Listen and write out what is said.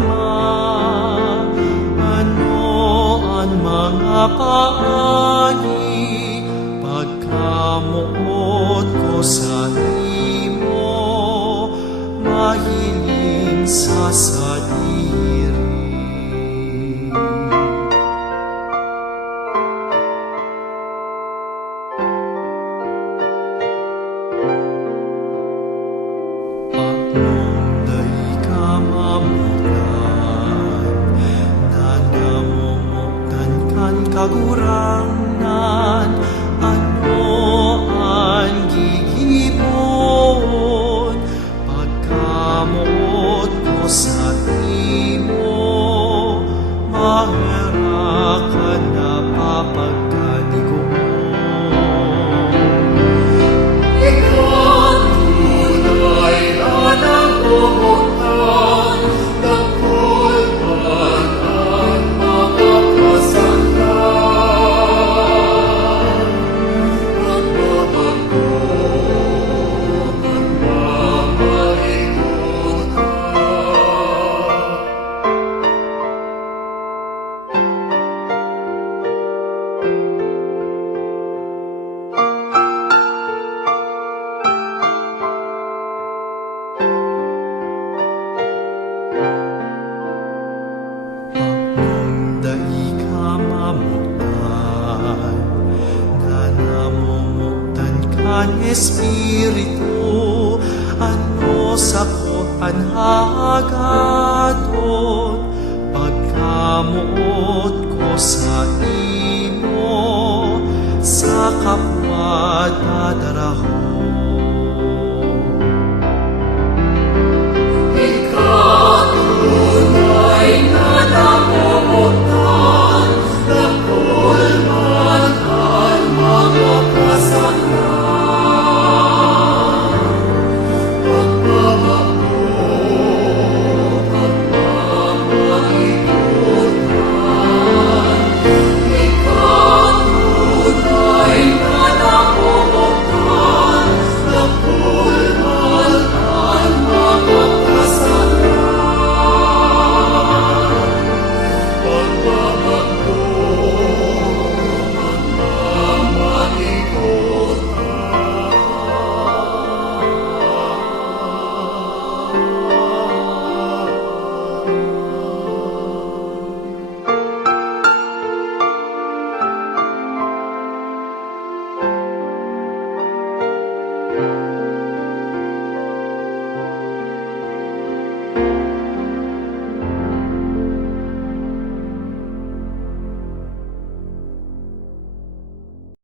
Ama. Ano ang mga paagi pagkamuot ko sa imo, mahiling sa sadiri. Anong day ka mamutan, nanamumutan kan kagurangan, ano ang gihibon pagkamuot ko sa imo, mahera ka na papagkaligon. Espiritu, ano sa kuan hagaton pagkamuot ko sa imo, sa kapwa dadarahon.